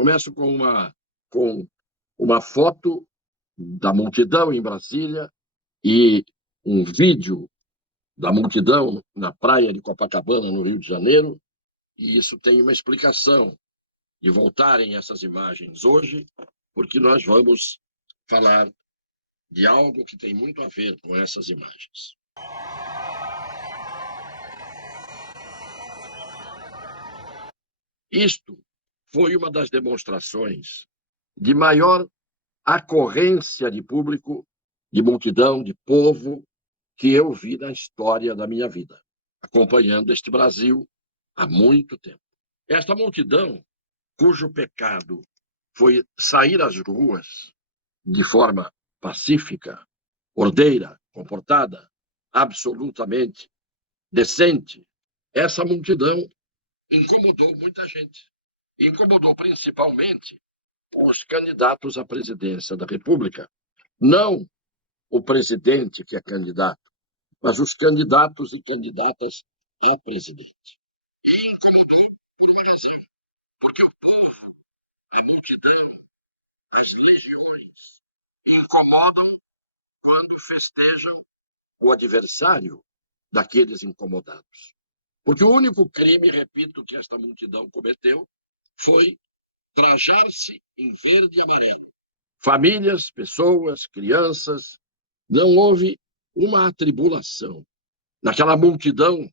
Começo com uma foto da multidão em Brasília e um vídeo da multidão na praia de Copacabana, no Rio de Janeiro, e isso tem uma explicação de voltarem essas imagens hoje, porque nós vamos falar de algo que tem muito a ver com essas imagens. Isto foi uma das demonstrações de maior ocorrência de público, de multidão, de povo, que eu vi na história da minha vida, acompanhando este Brasil há muito tempo. Esta multidão, cujo pecado foi sair às ruas de forma pacífica, ordeira, comportada, absolutamente decente, essa multidão incomodou muita gente. Incomodou principalmente os candidatos à presidência da República. Não o presidente que é candidato, mas os candidatos e candidatas a presidente. E incomodou por uma razão. Porque o povo, a multidão, as legiões, incomodam quando festejam o adversário daqueles incomodados. Porque o único crime, repito, que esta multidão cometeu foi trajar-se em verde e amarelo. Famílias, pessoas, crianças, não houve uma atribulação naquela multidão,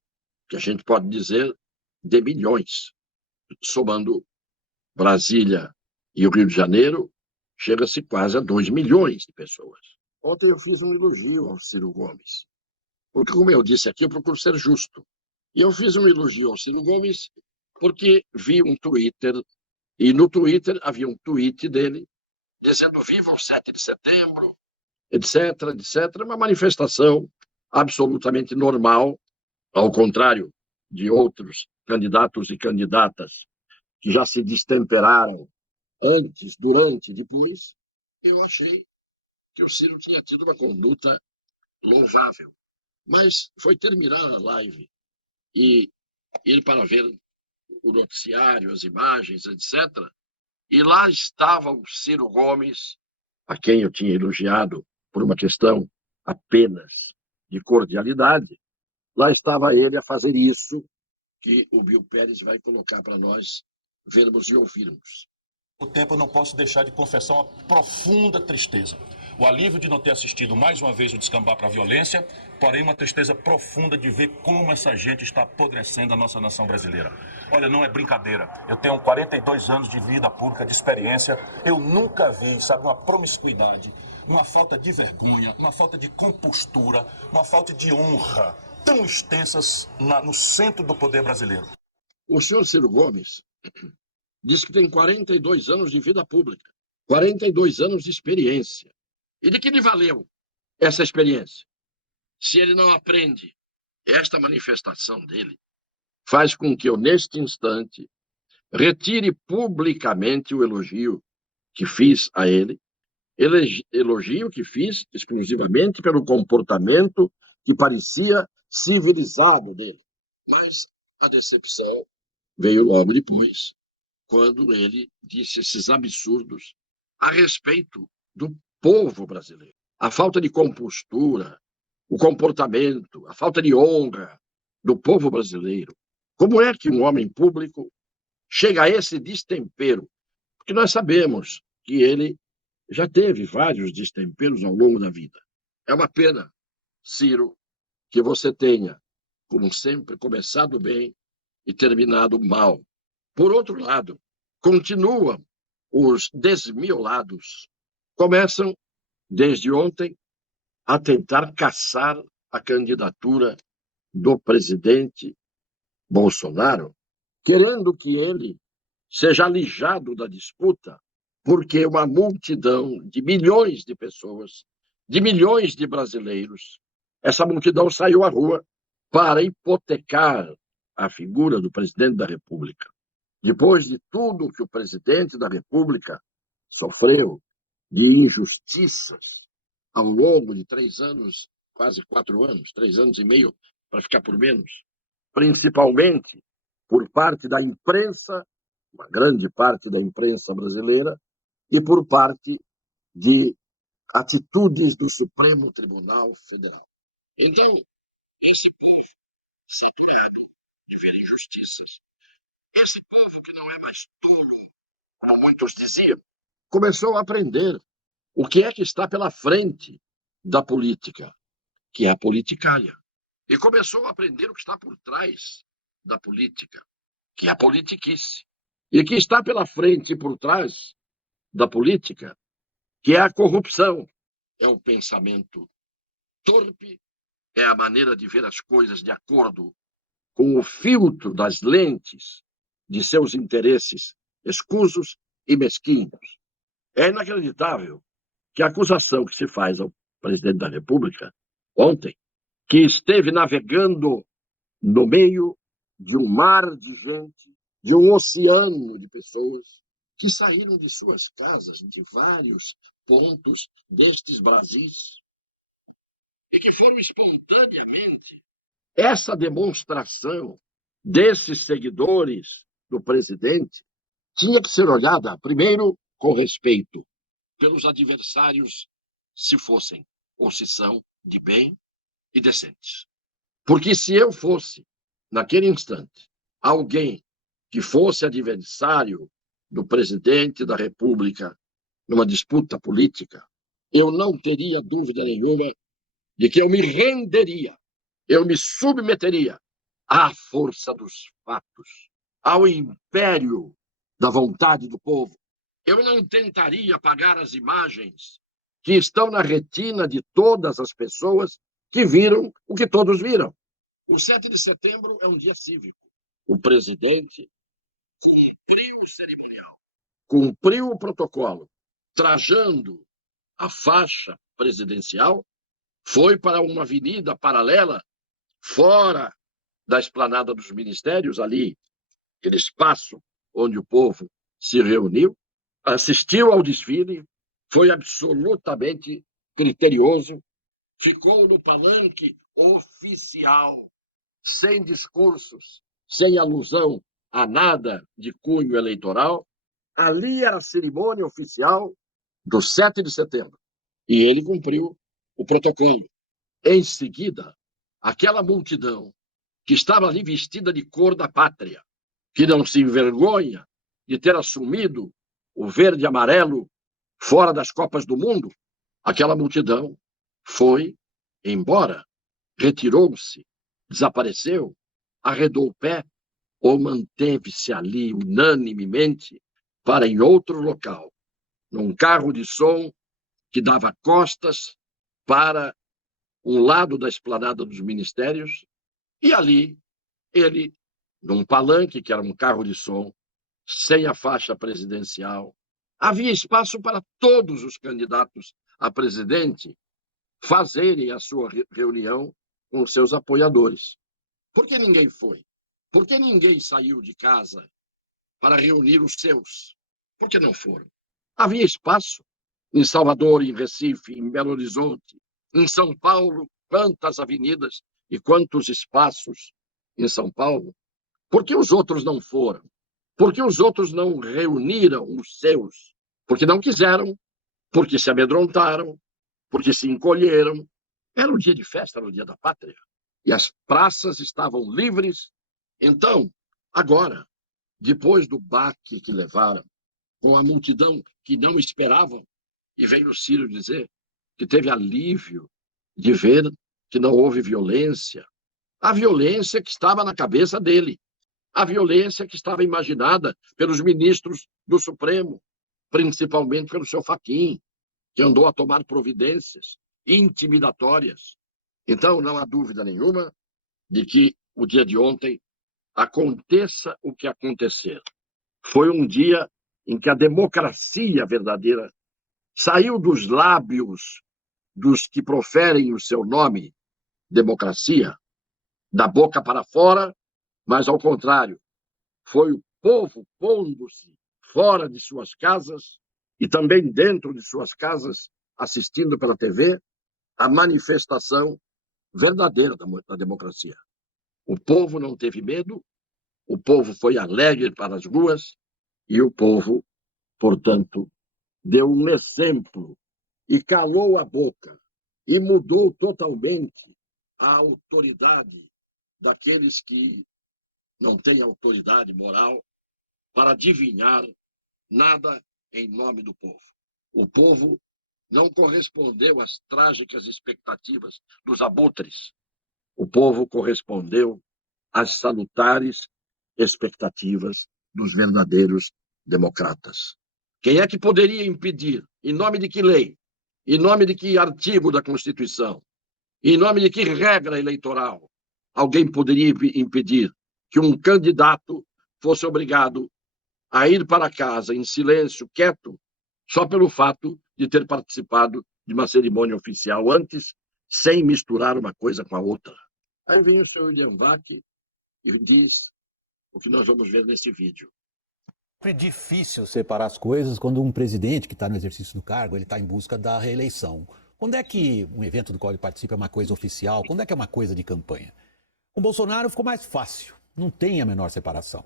que a gente pode dizer de milhões, somando Brasília e o Rio de Janeiro, chega-se quase a 2 milhões de pessoas. Ontem eu fiz um elogio ao Ciro Gomes, porque, como eu disse aqui, eu procuro ser justo. E eu fiz um elogio ao Ciro Gomes porque vi um Twitter, e no Twitter havia um tweet dele dizendo viva o 7 de setembro, etc., etc., uma manifestação absolutamente normal, ao contrário de outros candidatos e candidatas que já se destemperaram antes, durante e depois. Eu achei que o Ciro tinha tido uma conduta louvável. Mas foi terminar a live e ir para ver o noticiário, as imagens, etc., e lá estava o Ciro Gomes, a quem eu tinha elogiado por uma questão apenas de cordialidade. Lá estava ele a fazer isso que o Bill Pérez vai colocar para nós vermos e ouvirmos. O tempo eu não posso deixar de confessar uma profunda tristeza. O alívio de não ter assistido mais uma vez o descambar para a violência, porém uma tristeza profunda de ver como essa gente está apodrecendo a nossa nação brasileira. Olha, não é brincadeira. Eu tenho 42 anos de vida pública, de experiência. Eu nunca vi, sabe, uma promiscuidade, uma falta de vergonha, uma falta de compostura, uma falta de honra tão extensas no centro do poder brasileiro. O senhor Ciro Gomes diz que tem 42 anos de vida pública, 42 anos de experiência. E de que lhe valeu essa experiência? Se ele não aprende, esta manifestação dele faz com que eu, neste instante, retire publicamente o elogio que fiz a ele, elogio que fiz exclusivamente pelo comportamento que parecia civilizado dele. Mas a decepção veio logo depois, quando ele disse esses absurdos a respeito do povo brasileiro. A falta de compostura, o comportamento, a falta de honra do povo brasileiro. Como é que um homem público chega a esse destempero? Porque nós sabemos que ele já teve vários destemperos ao longo da vida. É uma pena, Ciro, que você tenha, como sempre, começado bem e terminado mal. Por outro lado, continuam os desmiolados. Começam, desde ontem, a tentar caçar a candidatura do presidente Bolsonaro, querendo que ele seja alijado da disputa, porque uma multidão de milhões de pessoas, de milhões de brasileiros, essa multidão saiu à rua para hipotecar a figura do presidente da República. Depois de tudo que o presidente da República sofreu de injustiças ao longo de 3 anos, quase 4 anos, 3 anos e meio, para ficar por menos, principalmente por parte da imprensa uma grande parte da imprensa brasileira, e por parte de atitudes do Supremo Tribunal Federal. Então, esse povo saturado de ver injustiças, esse povo que não é mais tolo, como muitos diziam, começou a aprender o que é que está pela frente da política, que é a politicária. E começou a aprender o que está por trás da política, que é a politiquice. E que está pela frente e por trás da política, que é a corrupção. É o pensamento torpe, é a maneira de ver as coisas de acordo com o filtro das lentes de seus interesses escusos e mesquinhos. É inacreditável que a acusação que se faz ao presidente da República ontem, que esteve navegando no meio de um mar de gente, de um oceano de pessoas que saíram de suas casas de vários pontos destes Brasis e que foram espontaneamente. Essa demonstração desses seguidores do presidente tinha que ser olhada, primeiro, com respeito pelos adversários, se fossem ou se são de bem e decentes. Porque se eu fosse, naquele instante, alguém que fosse adversário do presidente da República numa disputa política, eu não teria dúvida nenhuma de que eu me renderia, eu me submeteria à força dos fatos, ao império da vontade do povo. Eu não tentaria apagar as imagens que estão na retina de todas as pessoas que viram o que todos viram. O 7 de setembro é um dia cívico. O presidente cumpriu o cerimonial, cumpriu o protocolo, trajando a faixa presidencial, foi para uma avenida paralela, fora da esplanada dos ministérios, ali, aquele espaço onde o povo se reuniu, assistiu ao desfile, foi absolutamente criterioso, ficou no palanque oficial, sem discursos, sem alusão a nada de cunho eleitoral. Ali era a cerimônia oficial do 7 de setembro. E ele cumpriu o protocolo. Em seguida, aquela multidão que estava ali vestida de cor da pátria, que não se envergonha de ter assumido o verde e amarelo fora das Copas do Mundo, aquela multidão foi embora, retirou-se, desapareceu, arredou o pé ou manteve-se ali unanimemente para em outro local, num carro de som que dava costas para um lado da esplanada dos ministérios, e ali ele, num palanque, que era um carro de som, sem a faixa presidencial, havia espaço para todos os candidatos a presidente fazerem a sua reunião com seus apoiadores. Por que ninguém foi? Por que ninguém saiu de casa para reunir os seus? Por que não foram? Havia espaço em Salvador, em Recife, em Belo Horizonte, em São Paulo, quantas avenidas e quantos espaços em São Paulo. Por que os outros não foram? Por que os outros não reuniram os seus? Porque não quiseram, porque se amedrontaram, porque se encolheram. Era um dia de festa, era o dia da pátria. E as praças estavam livres. Então, agora, depois do baque que levaram, com a multidão que não esperavam, e veio o Ciro dizer que teve alívio de ver que não houve violência. A violência que estava na cabeça dele, a violência que estava imaginada pelos ministros do Supremo, principalmente pelo seu Fachin, que andou a tomar providências intimidatórias. Então, não há dúvida nenhuma de que o dia de ontem, aconteça o que acontecer, foi um dia em que a democracia verdadeira saiu dos lábios dos que proferem o seu nome, democracia, da boca para fora, mas, ao contrário, foi o povo pondo-se fora de suas casas e também dentro de suas casas, assistindo pela TV, a manifestação verdadeira da democracia. O povo não teve medo, o povo foi alegre para as ruas, E o povo, portanto, deu um exemplo e calou a boca e mudou totalmente a autoridade daqueles que não têm autoridade moral para adivinhar nada em nome do povo. O povo não correspondeu às trágicas expectativas dos abutres. O povo correspondeu às salutares expectativas dos verdadeiros democratas. Quem é que poderia impedir, em nome de que lei, em nome de que artigo da Constituição, em nome de que regra eleitoral, alguém poderia impedir que um candidato fosse obrigado a ir para casa em silêncio, quieto, só pelo fato de ter participado de uma cerimônia oficial antes, sem misturar uma coisa com a outra? Aí vem o senhor William Vac e diz o que nós vamos ver nesse vídeo. É difícil separar as coisas quando um presidente que está no exercício do cargo, ele está em busca da reeleição. Quando é que um evento do qual ele participa é uma coisa oficial? Quando é que é uma coisa de campanha? Com o Bolsonaro ficou mais fácil, não tem a menor separação.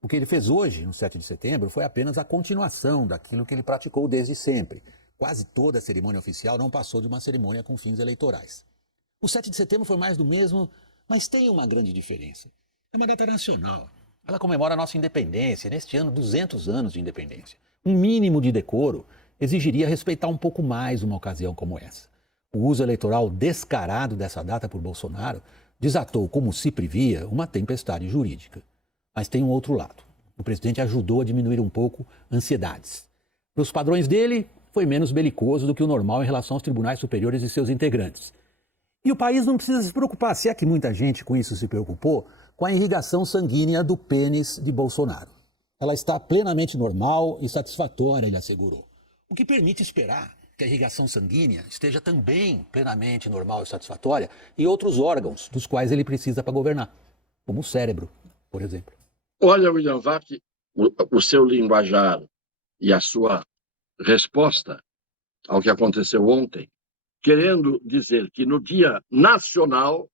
O que ele fez hoje, no 7 de setembro, foi apenas a continuação daquilo que ele praticou desde sempre. Quase toda a cerimônia oficial não passou de uma cerimônia com fins eleitorais. O 7 de setembro foi mais do mesmo, mas tem uma grande diferença. É uma data nacional. Ela comemora a nossa independência, neste ano 200 anos de independência. Um mínimo de decoro exigiria respeitar um pouco mais uma ocasião como essa. O uso eleitoral descarado dessa data por Bolsonaro desatou, como se previa, uma tempestade jurídica. Mas tem um outro lado. O presidente ajudou a diminuir um pouco ansiedades. Para os padrões dele, foi menos belicoso do que o normal em relação aos tribunais superiores e seus integrantes. E o país não precisa se preocupar, se é que muita gente com isso se preocupou, com a irrigação sanguínea do pênis de Bolsonaro. Ela está plenamente normal e satisfatória, ele assegurou. O que permite esperar que a irrigação sanguínea esteja também plenamente normal e satisfatória em outros órgãos dos quais ele precisa para governar, como o cérebro, por exemplo. Olha, William Vac, o seu linguajar e a sua resposta ao que aconteceu ontem, querendo dizer que no Dia Nacional,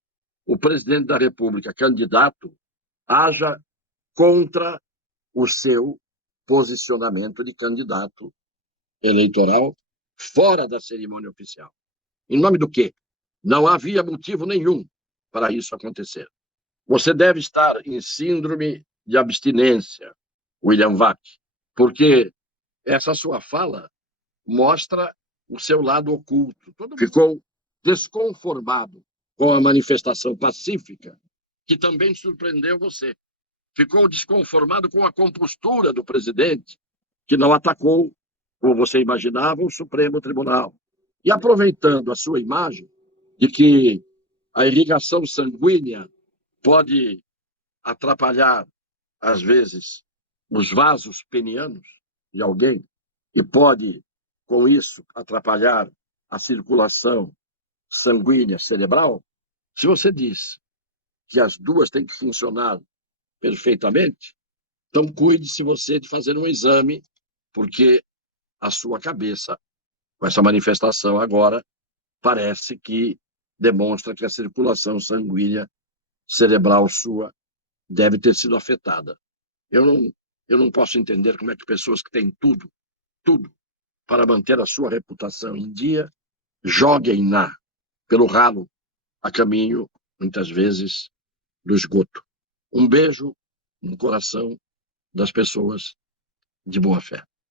o presidente da República, candidato, haja contra o seu posicionamento de candidato eleitoral fora da cerimônia oficial. Em nome do quê? Não havia motivo nenhum para isso acontecer. Você deve estar em síndrome de abstinência, William Vac, porque essa sua fala mostra o seu lado oculto. Todo mundo ficou desconformado com a manifestação pacífica, que também surpreendeu você. Ficou desconformado com a compostura do presidente, que não atacou, como você imaginava, o Supremo Tribunal. E aproveitando a sua imagem de que a irrigação sanguínea pode atrapalhar, às vezes, os vasos penianos de alguém e pode, com isso, atrapalhar a circulação sanguínea cerebral, se você diz que as duas têm que funcionar perfeitamente, então cuide-se você de fazer um exame, porque a sua cabeça, com essa manifestação agora, parece que demonstra que a circulação sanguínea cerebral sua deve ter sido afetada. Eu não posso entender como é que pessoas que têm tudo para manter a sua reputação em dia, joguem pelo ralo a caminho, muitas vezes, do esgoto. Um beijo no coração das pessoas de boa fé.